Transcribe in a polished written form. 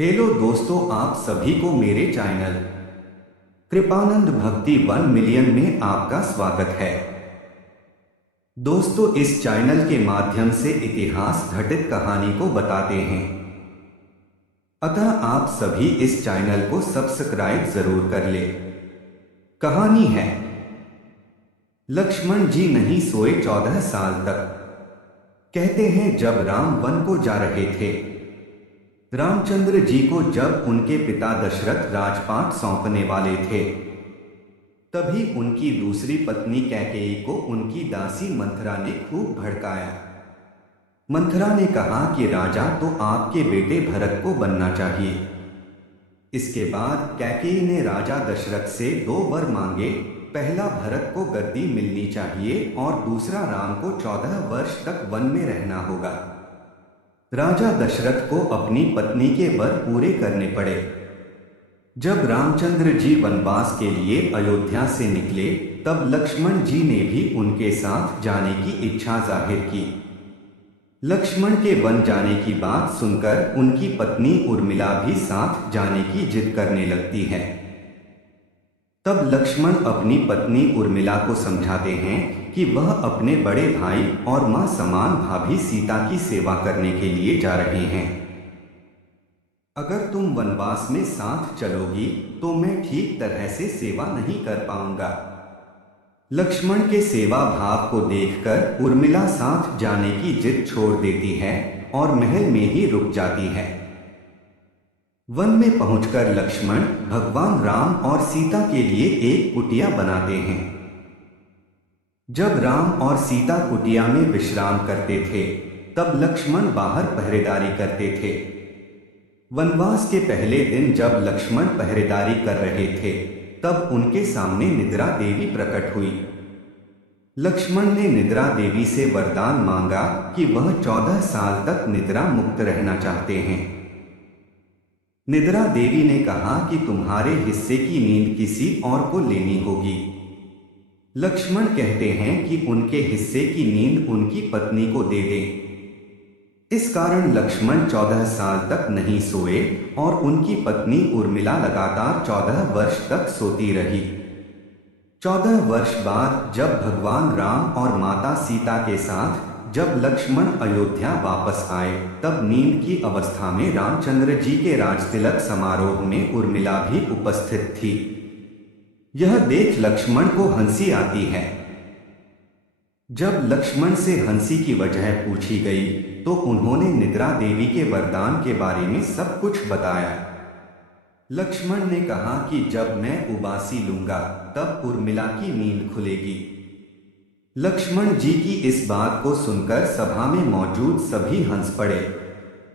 Hello दोस्तों, आप सभी को मेरे चैनल कृपानंद भक्ति 1 मिलियन में आपका स्वागत है। दोस्तों, इस चैनल के माध्यम से इतिहास घटित कहानी को बताते हैं, अतः आप सभी इस चैनल को सब्सक्राइब जरूर कर ले। कहानी है, लक्ष्मण जी नहीं सोए 14 साल तक। कहते हैं जब राम वन को जा रहे थे, रामचंद्र जी को जब उनके पिता दशरथ राजपाट सौंपने वाले थे, तभी उनकी दूसरी पत्नी कैकेयी को उनकी दासी मंथरा ने खूब भड़काया। मंथरा ने कहा कि राजा तो आपके बेटे भरत को बनना चाहिए। इसके बाद कैकेयी ने राजा दशरथ से 2 वर मांगे। पहला, भरत को गद्दी मिलनी चाहिए और दूसरा, राम को 14 वर्ष तक वन में रहना होगा। राजा दशरथ को अपनी पत्नी के वर पूरे करने पड़े। जब रामचंद्र जी वनवास के लिए अयोध्या से निकले, तब लक्ष्मण जी ने भी उनके साथ जाने की इच्छा जाहिर की। लक्ष्मण के वन जाने की बात सुनकर उनकी पत्नी उर्मिला भी साथ जाने की जिद करने लगती है। तब लक्ष्मण अपनी पत्नी उर्मिला को समझाते हैं कि वह अपने बड़े भाई और मां समान भाभी सीता की सेवा करने के लिए जा रहे हैं। अगर तुम वनवास में साथ चलोगी तो मैं ठीक तरह से सेवा नहीं कर पाऊंगा। लक्ष्मण के सेवा भाव को देखकर उर्मिला साथ जाने की जिद छोड़ देती है और महल में ही रुक जाती है। वन में पहुंचकर लक्ष्मण भगवान राम और सीता के लिए एक कुटिया बनाते हैं। जब राम और सीता कुटिया में विश्राम करते थे, तब लक्ष्मण बाहर पहरेदारी करते थे। वनवास के पहले दिन जब लक्ष्मण पहरेदारी कर रहे थे, तब उनके सामने निद्रा देवी प्रकट हुई। लक्ष्मण ने निद्रा देवी से वरदान मांगा कि वह 14 साल तक निद्रा मुक्त रहना चाहते हैं। निद्रा देवी ने कहा कि तुम्हारे हिस्से की नींद किसी और को लेनी होगी। लक्ष्मण कहते हैं कि उनके हिस्से की नींद उनकी पत्नी को दे दें। इस कारण लक्ष्मण 14 साल तक नहीं सोए और उनकी पत्नी उर्मिला लगातार 14 वर्ष तक सोती रही। 14 वर्ष बाद जब भगवान राम और माता सीता के साथ जब लक्ष्मण अयोध्या वापस आए, तब नींद की अवस्था में रामचंद्र जी के राजतिलक समारोह में उर्मिला भी उपस्थित थी। यह देख लक्ष्मण को हंसी आती है। जब लक्ष्मण से हंसी की वजह पूछी गई, तो उन्होंने निद्रा देवी के वरदान के बारे में सब कुछ बताया। लक्ष्मण ने कहा कि जब मैं उबासी लूंगा, तब उर्मिला की नींद खुलेगी। लक्ष्मण जी की इस बात को सुनकर सभा में मौजूद सभी हंस पड़े।